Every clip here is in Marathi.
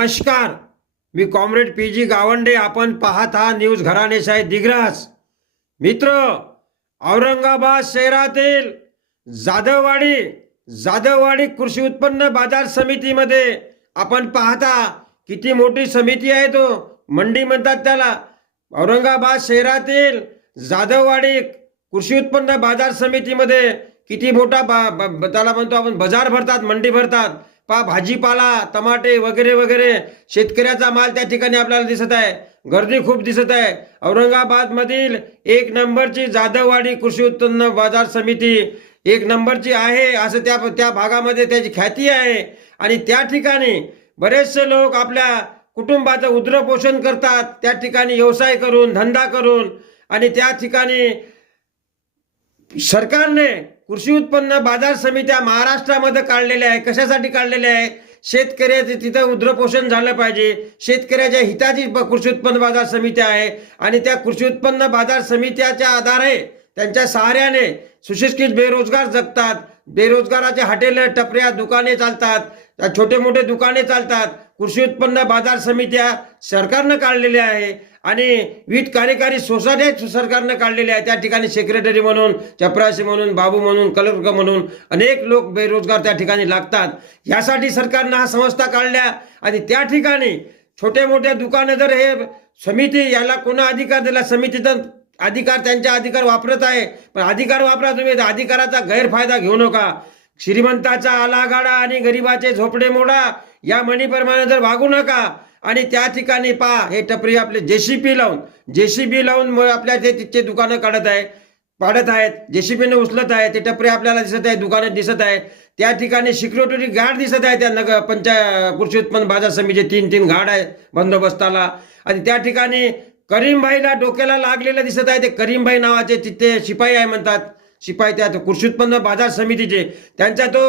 नमस्कार. मी कॉम्रेड पी जी गावंडे. आपण पाहत हा न्यूज घराणेशाही दिग्रास. मित्र औरंगाबाद शहरातील जाधववाडी जाधववाडी कृषी उत्पन्न बाजार समितीमध्ये आपण पाहता किती मोठी समिती आहे तो. मंडी म्हणतात त्याला. औरंगाबाद शहरातील जाधववाडी कृषी उत्पन्न बाजार समितीमध्ये किती मोठा बा, त्याला म्हणतो आपण बाजार भरतात मंडी भरतात. पा भाजीपाला टमाटे वगैरे वगैरे. शेतकऱ्याचा माल त्या ठिकाणी आपल्याला दिसत आहे. गर्दी खूप दिसत आहे. औरंगाबाद मधील एक नंबरची जाधववाडी कृषी उत्पन्न बाजार समिती एक नंबरची आहे. असं त्या त्या भागामध्ये त्याची ख्याती आहे. आणि त्या ठिकाणी बरेचसे लोक आपल्या कुटुंबाचं उद्रपोषण करतात. त्या ठिकाणी व्यवसाय करून धंदा करून. आणि त्या ठिकाणी सरकारने कृषी उत्पन्न बाजार समित्या महाराष्ट्रामध्ये काढलेल्या आहे. कशासाठी काढलेल्या आहे? शेतकऱ्याचं तिथं उद्रपोषण झालं पाहिजे. शेतकऱ्याच्या हिताची कृषी उत्पन्न बाजार समित्या आहे. आणि त्या कृषी उत्पन्न बाजार समित्याच्या आधारे त्यांच्या सहाऱ्याने सुशिक्षित बेरोजगार जगतात. बेरोजगाराचे हॉटेल टपऱ्या दुकाने चालतात. छोटे मोठे दुकाने चालतात. कृषी उत्पन्न बाजार समित्या सरकारनं काढलेल्या आहे. आणि विविध कार्यकारी सोसायट्या सरकारनं काढलेल्या आहे त्या ठिकाणी सेक्रेटरी म्हणून चपराशी म्हणून बाबू म्हणून कलर्क म्हणून अनेक लोक बेरोजगार त्या ठिकाणी लागतात. यासाठी सरकारनं हा संस्था काढल्या. आणि त्या ठिकाणी छोटे मोठे दुकानं जर हे समिती याला कोणा अधिकार दिला समितीचा अधिकार त्यांचा अधिकार वापरत आहे. पण अधिकार वापरा तुम्ही अधिकाराचा गैरफायदा घेऊ नका. श्रीमंताचा आलागाडा आणि गरिबाचे झोपडे मोडा या म्हणीप्रमाणे जर वागू नका. आणि त्या ठिकाणी पा हे टपरी आपले जेसीबी लावून जेसीबी लावून मग आपल्या ते तिथचे दुकानं काढत आहे पाडत आहेत. जेसीबीने उचलत आहे ते टपरी आपल्याला दिसत आहे दुकानं दिसत आहे. त्या ठिकाणी सिक्युरिटी गार्ड दिसत आहे त्या नगर पंचायत कृषी उत्पन्न बाजार समितीचे तीन तीन गार्ड आहे बंदोबस्ताला. आणि त्या ठिकाणी करीमबाईला डोक्याला लागलेलं दिसत आहे. ते करीमबाई नावाचे तिथे शिपाई आहे म्हणतात. शिपाई त्या कृषी उत्पन्न बाजार समितीचे. त्यांचा तो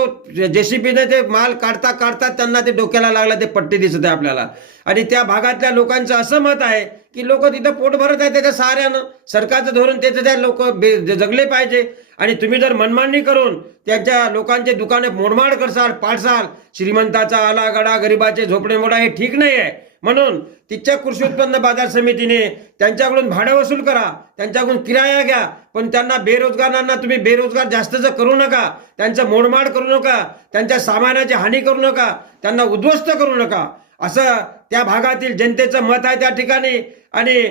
जेसीबीने ते माल काढता काढता त्यांना ते डोक्याला लागला. ते पट्टी दिसत आहे आपल्याला. आणि त्या भागातल्या लोकांचं असं मत आहे की लोक तिथं पोट भरत आहे त्याच्या साऱ्यानं. सरकारचं धोरण त्याचं त्या लोक जगले पाहिजे. आणि तुम्ही जर मनमांडणी करून त्यांच्या लोकांचे दुकाने मोडमाड करसाल पाडसाल श्रीमंताचा आला गडा गरिबाचे झोपडे मोडा हे ठीक नाही आहे. म्हणून तिच्या कृषी उत्पन्न बाजार समितीने त्यांच्याकडून भाडं वसूल करा त्यांच्याकडून किराया घ्या पण त्यांना बेरोजगारांना तुम्ही बेरोजगार जास्तच करू नका त्यांचं मोडमाड करू नका त्यांच्या सामानाची हानी करू नका त्यांना उद्ध्वस्त करू नका. असं त्या भागातील जनतेचं मत आहे त्या ठिकाणी. आणि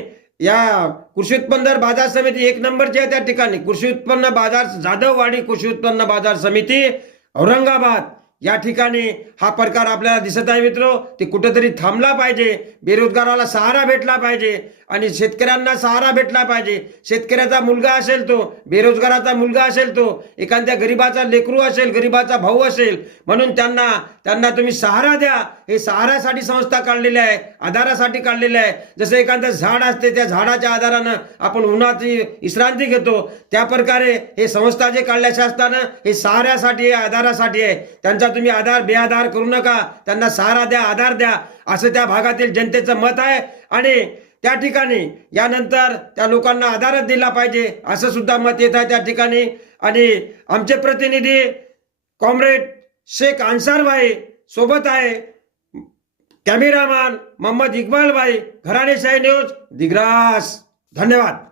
या कृषी उत्पन्न बाजार समिती एक नंबरची आहे त्या ठिकाणी. कृषी उत्पन्न बाजार जाधववाडी कृषी उत्पन्न बाजार समिती औरंगाबाद. या ठिकाणी हा प्रकार आपल्याला दिसत आहे मित्र. ते कुठेतरी थांबला पाहिजे. बेरोजगाराला सहारा भेटला पाहिजे. आणि शेतकऱ्यांना सहारा भेटला पाहिजे. शेतकऱ्याचा मुलगा असेल तो बेरोजगाराचा मुलगा असेल तो एखाद्या गरीबाचा लेकरू असेल गरीबाचा भाऊ असेल म्हणून त्यांना त्यांना तुम्ही सहारा द्या. हे सहाऱ्यासाठी संस्था काढलेली आहे आधारासाठी काढलेली आहे. जसं एखादं झाड असते त्या झाडाच्या आधारानं आपण उन्हाची विश्रांती घेतो. त्या प्रकारे हे संस्था जे काढल्याचे असताना हे सहाऱ्यासाठी आहे आधारासाठी आहे. त्यांचा तुम्ही आधार बेआधार करू नका. त्यांना सहारा द्या आधार द्या. असं त्या भागातील जनतेचं मत आहे. आणि त्या ठिकाणी यानंतर त्या लोकांना आधारच दिला पाहिजे. असं सुद्धा मत येत आहे त्या ठिकाणी. आणि आमचे प्रतिनिधी कॉम्रेड शेख अन्सारभाई सोबत आहे. कॅमेरामॅन मोहम्मद इक्बाल भाई घराणेशाही न्यूज दिग्रास. धन्यवाद.